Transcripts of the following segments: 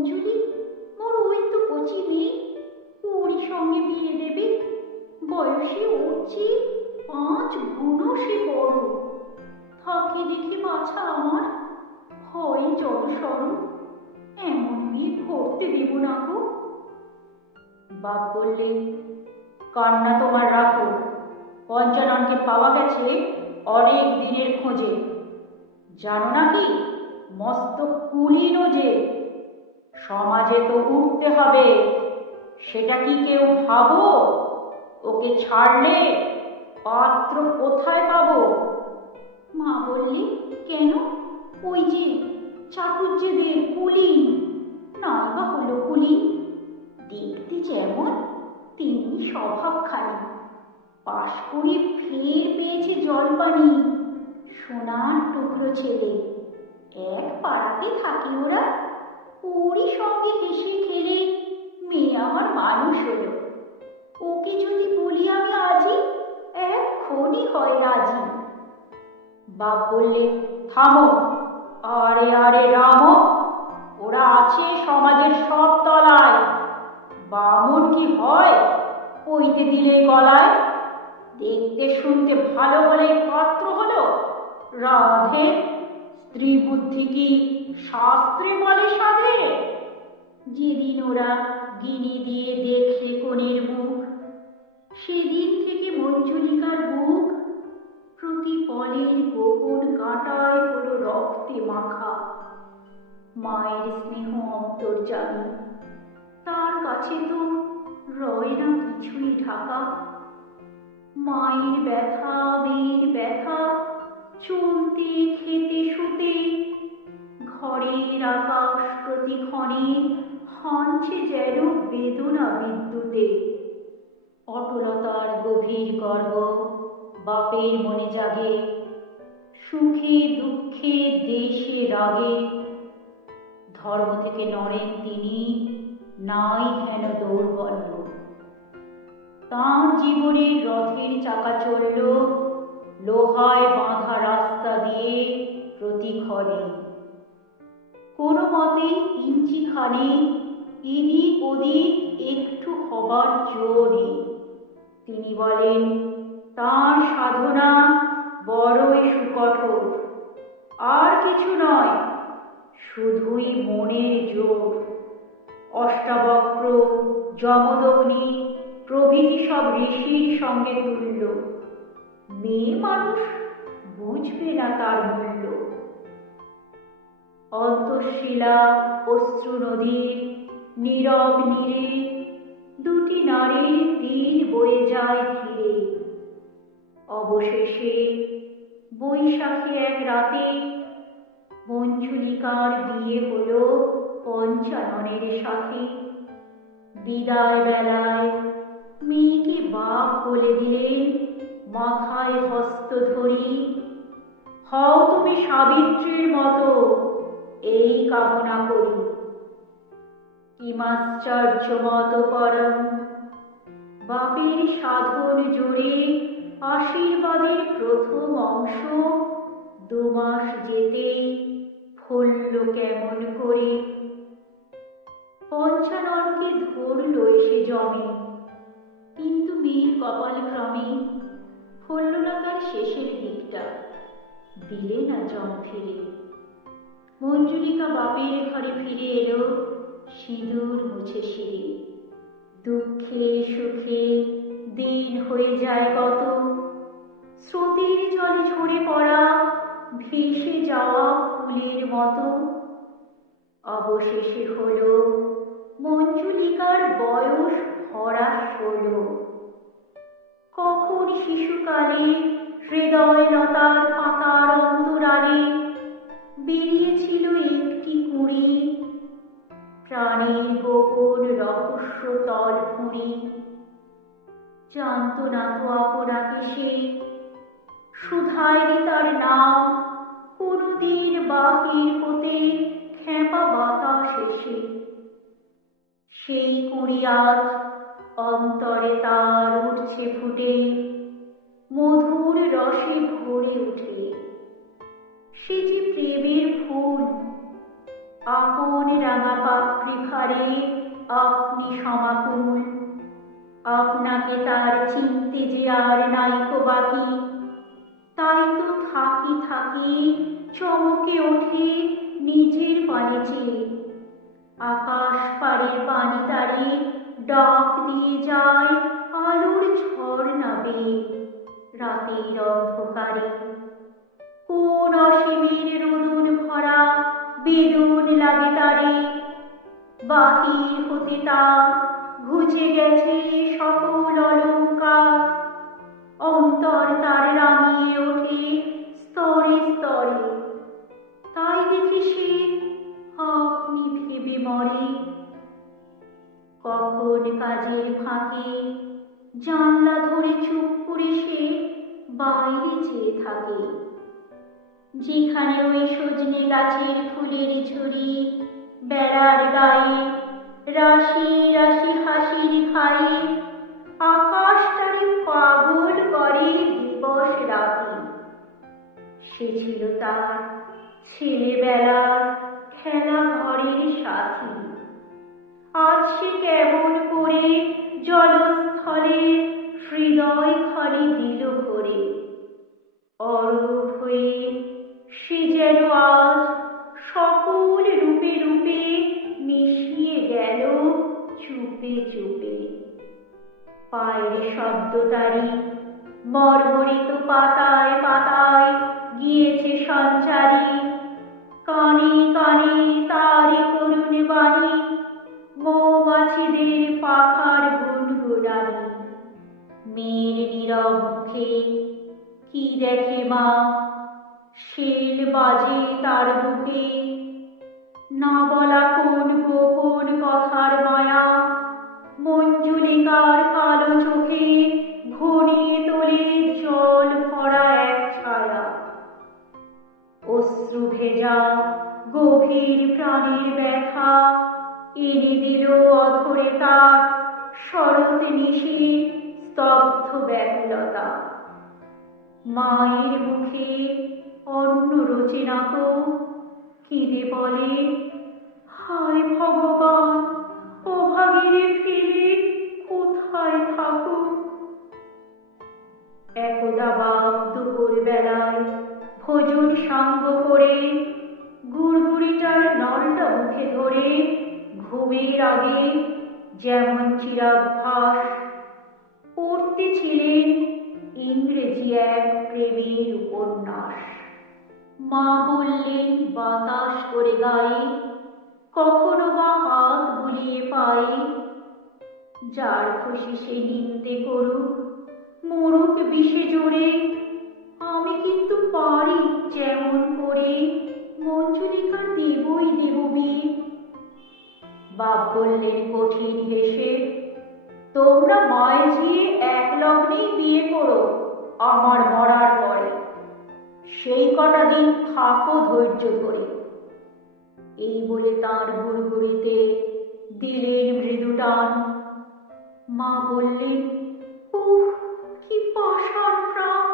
মঞ্জুরি মোর ওই তো কচি মেয়ে। ওরই সঙ্গে বিয়ে দেবে। বয়সে ওর চেয়ে পাঁচ গুণও সে বড়। থাকে দেখে বাছা আমার, হয় জল সরম এমন মেয়ে ঘটতে দেব না গো। বাপ বললে, কান্না তোমার রাখো। পঞ্চাননকে পাওয়া গেছে অনেক দিনের খোঁজে। জানো নাকি মস্ত কুলীনও যে। সমাজে তো উঠতে হবে। সেটা কি কেউ ভাবো? ওকে ছাড়লে পাত্র কোথায় পাবো? মা বললি, কেন? ওই যে চাটুর্যদের কুলি। নাই বা হলো কুলি। দেখতে যেমন তিনি স্বভাব খালি পাশ করে ফের পেয়েছে জলপানি, সোনার টুকরো ছেলে। এক পাড়াতে থাকি ওরা ওরই সঙ্গে হেসে খেলে মেয়ে আমার মানুষ হলো। ওকে যদি বলি আমি আজই এক্ষণই হয় রাজি। বাপ বললে, থামো, আরে আরে রামো, ওরা আছে সমাজের সব তলায়। বামন কি হয় পইতে দিলে গলায়? দেখতে শুনতে ভালো বলে পাত্র হলো রাধে স্ত্রী বুদ্ধি কি শাস্ত্রে বলে সাধে। যেদিন ওরা গিনি দিয়ে দেখলে কোণের মুখ, সেদিন থেকে মঞ্জুলিকার বুক। প্রতি পলের গোপন কাঁটায় হলো রক্তে মাখা। মায়ের স্নেহ অন্তর্জামী তার কাছে তো রয় না কিছুই ঢাকা। মায়ের ব্যথা, মেয়ের ব্যথা, চলতে, খেতে, শুতে ঘরের আকাশ প্রতিক্ষণে হানছে যেন বেদনা বিদ্যুতে। অটলতার গভীর গর্ব বাপের মনে জাগে, সুখে দুঃখে দেশে রাগে। ধর্ম থেকে নড়েন তিনি, নাই হেন দৌর্বল্য? তাঁর জীবনের রথের চাকা চলল, লোহায় বাঁধা রাস্তা দিয়ে প্রতি প্রতিক্ষণে কোনো মতে ইঞ্চি খানে এদিক ওদিক একটু হবার জোরে। তিনি বলেন, তাঁর সাধনা বড়ই সুকঠোর। আর কিছু নয়, শুধুই মনের জোর। অষ্টাবক্র, যমদগ্নি, প্রভৃতি সব ঋষির সঙ্গে তুল্য। মেয়ে মানুষ বুঝবে না তার মূল্য। অন্তঃশিলা অশ্রু নদীর নীরব নীরে, দুটি নারীর দিন বয়ে যায় ধীরে। অবশেষে বৈশাখী এক রাতে মঞ্জুলিকার বিয়ে হলো পঞ্চাননের সাথে। বিদায় বেলায় মেয়েকে বাপ বলে দিলেন, মাথায় হস্ত ধরি, হও তুমি সাবিত্রীর মতো। এই কামনা করি। কিমাশ্চর্য মত পরম, বাপের সাধন জুড়ে আশীর্বাদের প্রথম অংশ দুমাস যেতেই ফলল কেমন করে? পঞ্চাননকে ধরল এসে জমে, কিন্তু মেয়ের কপাল ক্রমে ফলল না তার শেষের দিকটা। দিলে না জম ফিরে মঞ্জুরিকা বাপের ঘরে ফিরে এলো সিঁদুর মুছে সিঁড়ি। দুঃখে সুখে দিন হয়ে যায় কত। স্রোতের জলে ঝরে পড়া, ভেসে যাওয়া ফুলের মতো। অবশেষে হলো মঞ্জুলিকার বয়স ভরা ষোলো। কখন শিশুকালে হৃদয় লতার পাতার অন্তরালে বেরিয়েছিল একটি কুড়ি। প্রাণের গোপন রহস্য তল ফুঁড়ি না তো আপনাকে সে। শুধায়নি তার নাম। কোনদিন বাহির হতে খেপা বাতাস এসে। সেই কুড়ি আজ অন্তরে তার উঠছে ফুটে। মধুর রসে ভরে উঠে। সে যে প্রেমের ফুল আপন রাঙা পাপড়ি ঘরে আপনি সমাকুল। আপনাকে তার চিনতে যে আর নাইকো বাকি। তাই তো থাকি থাকি চমকে ওঠে নিজের পানে চেয়ে। আকাশ পাড়ের পানি তারে ডাক দিয়ে যায়, আলোর ঝড় নাবে রাতের অন্ধকারে কোন অসীমের রোদন ভরা বেদন লাগে তারে। বাহির হতে তার, ঘুচে গেছে সকল অলঙ্কার। অন্তর তার রাঙিয়ে ওঠে স্তরে স্তরে। তাই দেখি সে আপনি ভেবে মরে। কখন কাজের ফাঁকে জানলা ধরে চুপ করে সে বাইরে চেয়ে থাকে। যেখানে ওই সজনে গাছের ফুলের ঝুড়ি, বেড়ার গায়ে রাশি রাশি হাসির খায়ে আকাশটারে পাগল করে দিবস রাতে। সে ছিল তার ছেলেবেলার খেলা ঘরের সাথী। আজ সে কেমন করে জলস্থলে হৃদয় খালি দিল করে অরূপ হয়ে সে যেন আজ সকল রূপে রূপে মিশিয়ে গেল চুপে চুপে। পায়ের শব্দ তারি মর্মরিত পাতায় পাতায় গিয়েছে সঞ্চারী। কানে কানে তারি করুণ বাণী মৌমাছিদের পাখার গুনগুনানি মেয়ের নীরব মুখে কি দেখে মা শেল বাজে তার বুকে। না বলা কোন গোপন কথার মায়া। মঞ্জুলিকার কালো চোখে ঘনিয়ে তোলে জল ভরা এক ছায়া। অশ্রু ভেজা গভীর প্রাণীর ব্যথা, এনে দিল অধরে তার শরৎ নিশি স্তব্ধ ব্যাকুলতা। মায়ের মুখে অন্ন রোচে না তো। খিদে বলে, হায় ভগবান, অভাগীরে ফিরে কোথায় থাকো? একদা বাপ দুপুর বেলায় ভোজন সাঙ্গ করে গুড়গুড়িটার নলটা মুখে ধরে ঘুমের আগে যেমন চিরাভ্যাস পড়তেছিলেন ইংরেজি এক প্রেমের উপন্যাস। মা বললেন বাতাস করে গায়ে কখনো বা হাত বুলিয়ে পায়ে যার খুশি সে নিন্দে করুক, মরুক বিষে জোরে। আমি কিন্তু পারি যেমন করে, মঞ্জুলিকা দেবই দেব বিয়ে বাপ বললেন কঠিন হেসে, তোমরা মায়ে ঝিয়ে এক লগ্নেই বিয়ে করো, আমার মরার পরে। সেই কটা দিন থাকো ধৈর্য ধরে। এই বলে তার গুড়গুড়িতে দিলেন মৃদু টান। মা বললেন, উফ, কি পাষাণ প্রাণ,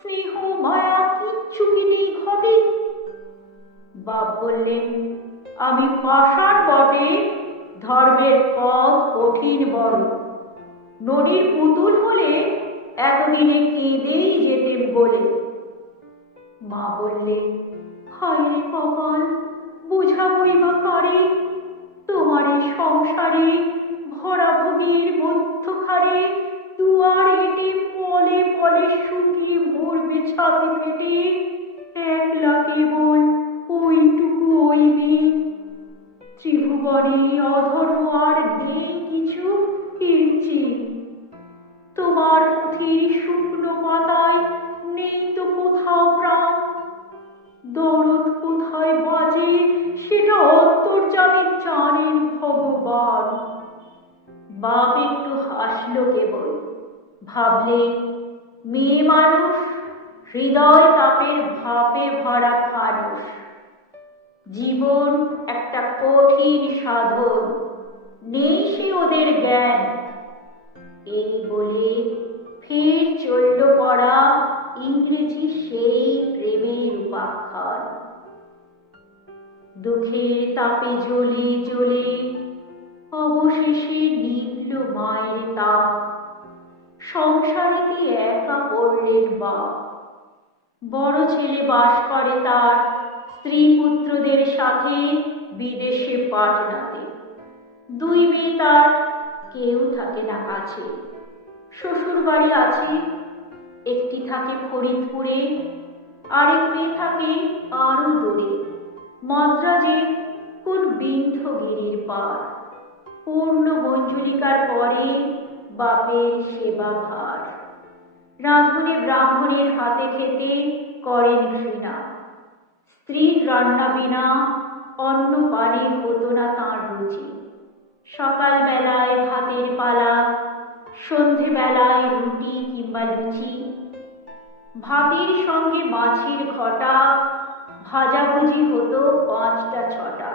স্নেহ, মায়া, কিচ্ছু নেই ঘটে? বাপ বললেন, আমি পাষাণ বটে, ধর্মের পথ কঠিন বড়। নদীর পুতুল হলে এতদিনে কেঁদেই যেতেম বলে। মা বললে, হায় রে কপাল, বুঝাবই বা কারে? তোমার এই সংসারে ভরা ভোগের মধ্যখানে দুয়ার এটে পলে পলে শুকিয়ে মরবে ছাতি ফেটে। একলা কেবল ওইটুকু ওই মেয়ে ত্রিভুবনে অধর্ম আর নেই কিছু এর চেয়ে। তোমার পুঁথির শুকনো পাতায় নেই তো কোথাও প্রাণ। দরদ কোথায় বাজে, সেটা অন্তর্জামে জানেন ভগবান। বাপ একটু হাসলো কেবল, ভাবলে, মেয়ে মানুষ, হৃদয় তাপের ভাপে ভরা ফানুষ জীবন একটা কঠিন সাধন, নেই সে ওদের জ্ঞান। এই বলে ফের চলল পড়া ইংরেজি সেই প্রেমের উপাখ্যান দুঃখের তাপে জ্বলে জ্বলে, অবশেষে নিভল মায়ের তাপ। সংসারেতে একা পড়লেন বাপ বড় ছেলে বাস করে তার স্ত্রী পুত্রদের সাথে বিদেশে পাটনাতে। দুই মেয়ে তার কেউ থাকে না কাছে। শ্বশুর বাড়ি আছে একটি থাকে ফরিদপুরে, আরেক মেয়ে থাকে আরও দূরে মাদ্রাজে কোন বিন্ধ্যগিরির পার। পূর্ণ মঞ্জুলিকার পরে বাপের সেবা ভার রাঁধুনি ব্রাহ্মণের হাতে খেতে করেন ঘৃণা। স্ত্রীর রান্না বিনা অন্ন পানি হতো না তাঁর রুচি। সকালবেলায় ভাতের পালা, সন্ধেবেলায় রুটি কিংবা লুচি। ভাতের সঙ্গে মাছের ঘটা ভাজাভুজি হতো পাঁচটা, ছটা।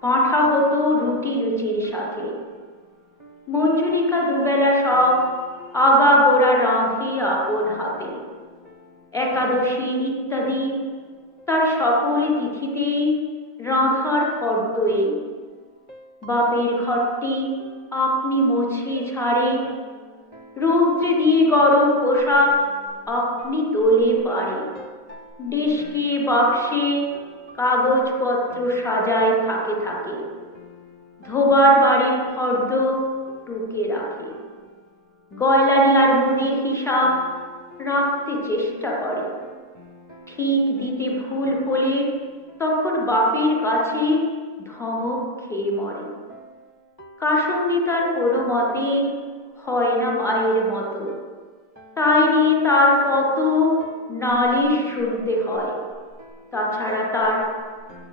পাঁঠা হতো রুটি লুচির সাথে। মঞ্জুরিকা দুবেলা সব আগা গোড়া রাঁধে আপন হাতে। একাদশী ইত্যাদি তার সকল তিথিতেই রাঁধার ফর্দয়ে বাপের ঘরটি আপনি মুছে ঝাড়ে, রৌদ্রে দিয়ে গরম পোশাক আপনি তোলে পারে। ডেস্কে বাক্সে, কাগজপত্র সাজায় থাকে থাকে। ধোবার বাড়ির ফর্দ টুকে রাখে। গয়লারি আর মুদির হিসাব রাখতে চেষ্টা করে। ঠিক দিতে ভুল হলে তখন বাপের কাছে ধমক খেয়ে মরে। কাসন্দি তার কোনো মতে হয় না মায়ের মতো। তাই নিয়ে তার কত নালিশ শুনতে হয়। তাছাড়া তার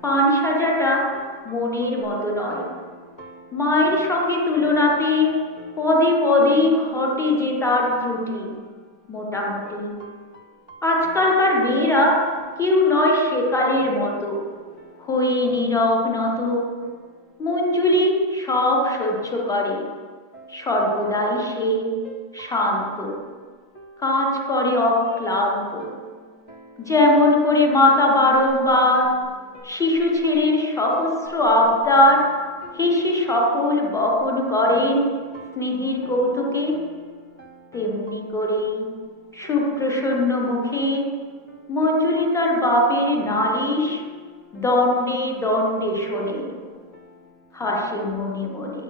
পান সাজাটা মনের মতো নয়। মায়ের সঙ্গে তুলনাতে পদে পদে ঘটে যে তার ত্রুটি, মোটামুটি। আজকালকার মেয়েরা কেউ নয় সেকালের মতো। হয়ে নীরব নত মঞ্জুরি সব সহ্য করে। সর্বদাই সে শান্ত। কাজ করে অক্লান্ত। যেমন করে মাতা বারংবার শিশু ছেলের সহস্র আবদার, হেসে সকল বহন করে স্নেহের কৌতুকে। তেমনি করে সুপ্রসন্ন মুখে মঞ্জুরি তার বাপের নালিশ দণ্ডে দণ্ডে শোনে, হাসে মনে মনে।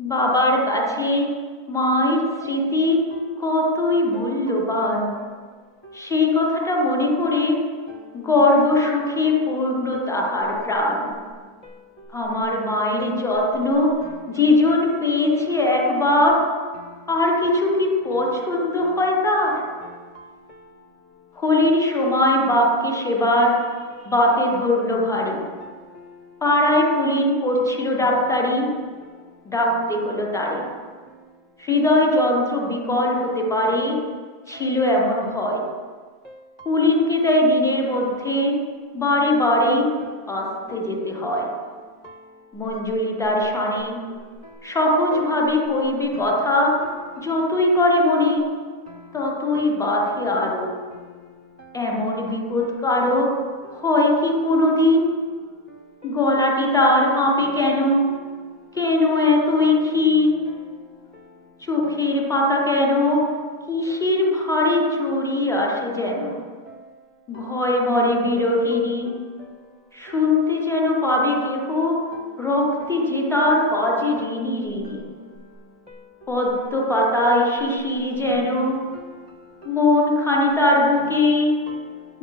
বাবার কাছে মায়ের স্মৃতি কতই মূল্যবান। সেই কথাটা মনে করে গর্ব সুখে পূর্ণ তাহার প্রাণ। আমার মায়ের যত্ন যেজন পেয়েছে একবার, আর কিছু কি পছন্দ হয় তার? হোলির সময় বাপকে সেবার বাপে ধরল ভারী। পাড়ায় পুলিন পড়ছিল ডাক্তারি, ডাকতে হলো তাই হৃদয় যন্ত্র বিকল হতে পারে, ছিল এমন ভয়। পুলিনকে তাই দিনের মধ্যে বারে বারে আসতে যেতে হয়। মঞ্জুরি তার স্বামী সহজভাবে কইবে কথা, যতই করে মনে, ততই বাধে আরও। এমন বিপদ কারও হয় কি কোনোদিন? গলাটি তার কাঁপে কেন? কেন ক্ষীণ চোখের পাতা কেন? কিসের ভারে জড়িয়ে আসে যেন? ভয় মরে বিরোহিনী শুনতে যেন পাবে কেহ রক্তে যে তার বাজে ঋণী ঋণী? পদ্ম পাতায় শিশির যেন, মন খানি তার বুকে,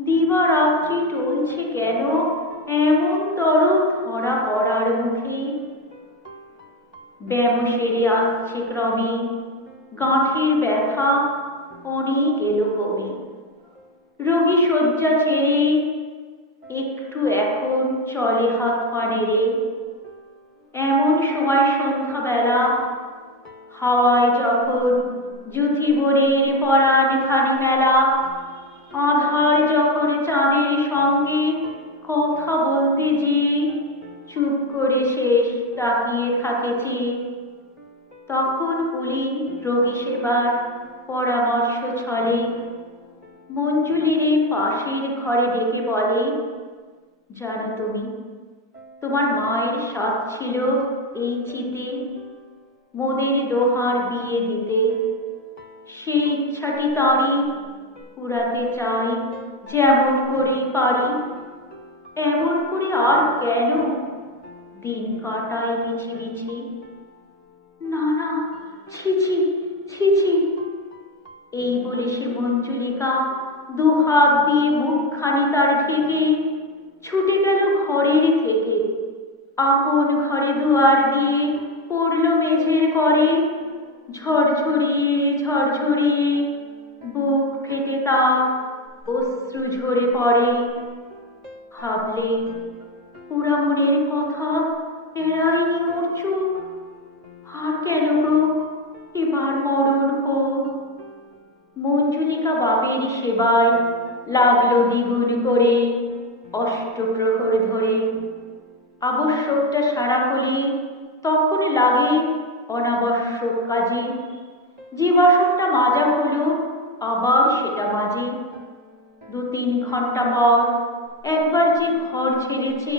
দিবারাত্রি টলছে কেন? এমন তর ধরা পড়ার মুখে ব্যায়াম সেরে আসছে ক্রমে গাঁঠের ব্যথা অনেক এলো কমে। রোগী শয্যা ছেড়ে একটু এখন চলে হাত পা নেড়ে। এমন সময় সন্ধ্যাবেলা হাওয়ায় যখন জুথি ভরের পরাণ খানি মেলা, আধার যখন চাঁদের সঙ্গে কথা বলতে যে চুপ করে শেষ তাকিয়ে থাকেছি। তখন পুলি রোগী সেবার পরামর্শ ছলে। মঞ্জুলির পাশের ঘরে ডেকে বলে, জানো তুমি, তোমার মায়ের সাথ ছিল এই চিতে। মোদের দোহার বিয়ে দিতে। সেই ইচ্ছাটি তাঁরই পুরাতে চাই, যেমন করেই পারি। এমন করে আর কেন দিন কাটায় মিছি মিছি না না ছিছি ছিছি এই বলে সে মঞ্জুলিকা দু হাত দিয়ে মুখখানি তার ঢেকে ছুটে গেল ঘরের থেকে। আপন ঘরে দুয়ার দিয়ে পড়ল মেঝের পরে ঝরঝরিয়ে ঝরঝরিয়ে বুক ফেটে তার অশ্রু ঝরে পড়ে। ভাবলে পুরা মনের কথা এড়াইনি মোর চুপ আর কেন গো? এবার মরণ হোক। মঞ্জুলিকা বাপের সেবায় লাগল দ্বিগুণ করে অষ্টপ্রহর ধরে। আবশ্যকটা সারা হলে তখন লাগে অনাবশ্যক কাজে। যে বাসনটা মাজা হলো, আবার সেটা মাঝে দু তিন ঘণ্টা পর একবার যে ঘর ছেড়েছে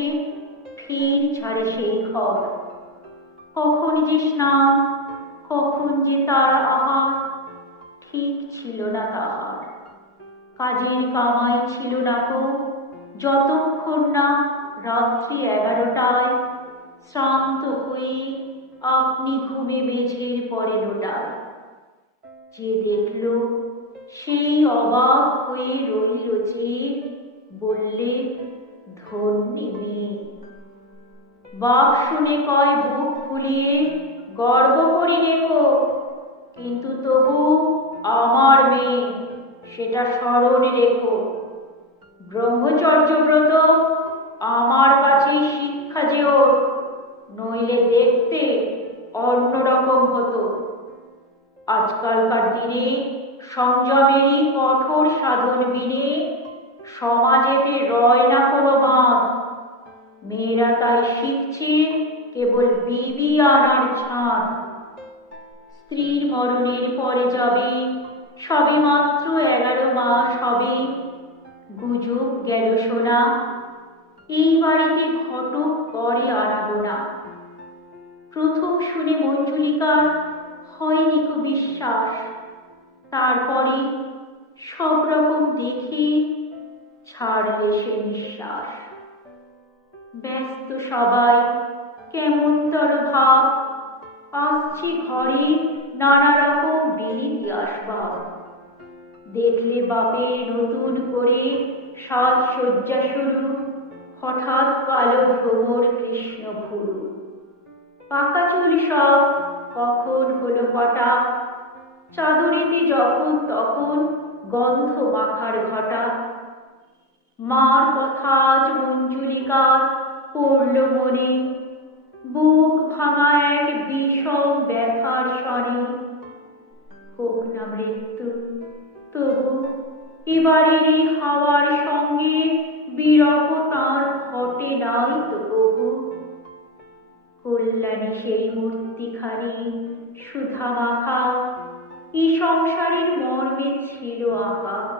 ফের ছাড়ে সেই ঘর। কখন যে স্নান, কখন যে তার আহার, ঠিক ছিল না তাহার। কাজের কামাই ছিল না তো যতক্ষণ না রাত্রি এগারোটায় শ্রান্ত হয়ে আপনি ঘুমে মেঝের পরে লোটায় যে দেখল সেই অবাক হয়ে রইল যে বললে, ধন্যে মেয়ে বাপ শুনে কয় বুক ফুলিয়ে গর্ব করি রেখো কিন্তু তবু আমার মেয়ে, সেটা স্মরণে রেখো। ব্রহ্মচর্য ব্রত আমার কাছে শিক্ষা যে ওর নইলে দেখতে অন্যরকম হতো। আজকালকার দিনে সংযমেরই কঠোর সাধন বিনে সমাজেতে রয় না কোনো বাঁধ, মেয়েরা তাই শিখছে কেবল বিবি আনার ছাঁদ। স্ত্রীর মরণের পরে যাবে, সবে মাত্র এগারো মাস হবে, গুজব গেল শোনা এই বাড়িতে ঘটক করে আনাবো না। প্রথম শুনে মঞ্জুলিকার হয়নি কো বিশ্বাস, তারপরে সব রকম দেখে ছাড়লে সে নিঃশ্বাস। ব্যস্ত সবাই কেমনতর ভাব। আসছে ঘরে নানা রকম বিলিতি আসবাব। দেখলে বাপের নতুন করে সাজসজ্জা শুরু, হঠাৎ কালো ভ্রমর কৃষ্ণ ভুরু। পাকা চুল সব কখন হলো কটা? চাদরেতে যখন তখন গন্ধ মাখার ঘটা। মার কথা আজ মঞ্জুলিকার পড়ল মনে। বুক ভাঙা এক বিষম ব্যথার স্বরে, হোক না মৃত্যু, তবু এবারের এই হাওয়ার সঙ্গে বিরহ তার ঘটে নাই তো প্রভু। কল্যাণী সেই মূর্তিখানি সুধা মাখা এই সংসারের মর্মে ছিল আঁকা।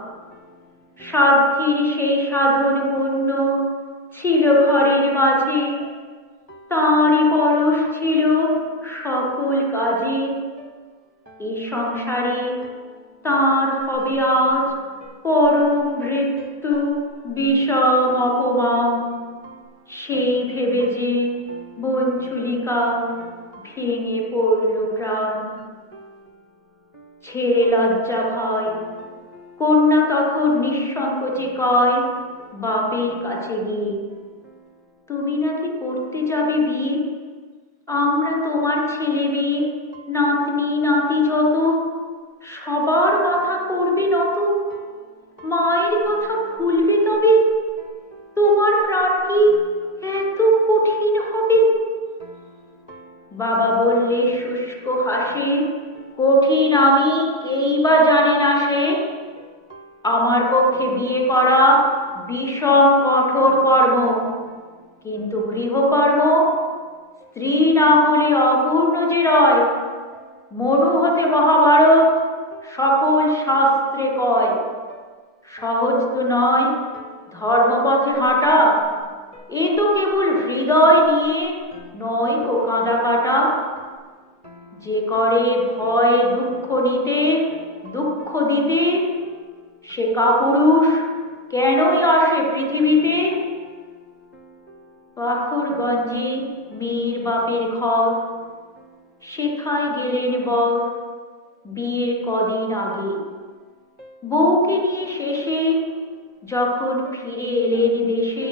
সাধ্যের সেই সাধন পুণ্য ছিল ঘরের মাঝে। তাঁরই পরশ ছিল সকল কাজে। এই সংসারে তাঁর হবে আজ পরম মৃত্যু বিষম অপমান। সেই ভেবে যে বঞ্চুলিকা ভেঙে পড়ল প্রাণ। ছেড়ে লজ্জা ভয় কন্যা তখন নিঃসংকোচে কয়, বাপের কাছে গিয়ে তুমি নাকি করতে যাবে বিয়ে? আমরা তোমার ছেলে মেয়ে, নাতনি, নাতি যত, সবার কথা করবে নত। মায়ের কথা ভুলবে তবে? তোমার প্রাণ কি এত কঠিন হবে? বাবা বললে, শুষ্ক হাসে, কঠিন আমি কেই বা জানি না সে। আমার পক্ষে বিয়ে করা বিষম কঠোর কর্ম। কিন্তু গৃহকর্ম স্ত্রী না হলে অপূর্ণ যে রয়, মনু হতে মহাভারত সকল শাস্ত্রে কয়। সহজ তো নয় ধর্মপথে হাঁটা, এ তো কেবল হৃদয় নিয়ে নয় ও কাঁদা কাটা যে করে ভয় দুঃখ নিতে, দুঃখ দিতে সে কাপুরুষ কেনই আসে পৃথিবীতে? পাখরগঞ্জে মেয়ের বাপের ঘর, সেখায় গেলেন বর, বিয়ের কদিন আগে। বউকে নিয়ে শেষে যখন ফিরে এলেন দেশে,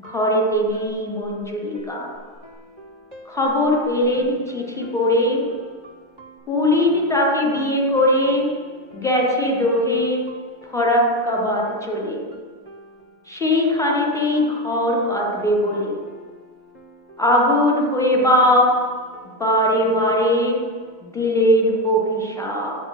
ঘরেতে নেই মঞ্জুরিকা খবর পেলেন চিঠি পড়ে, পুলিন তাকে বিয়ে করে গেছে দোহে ফরাক্কাবাদ চলে। সেইখানেতেই ঘর কাঁদবে বলে। আগুন হয়ে বা বারে বারে দিলেন অভিশাপ।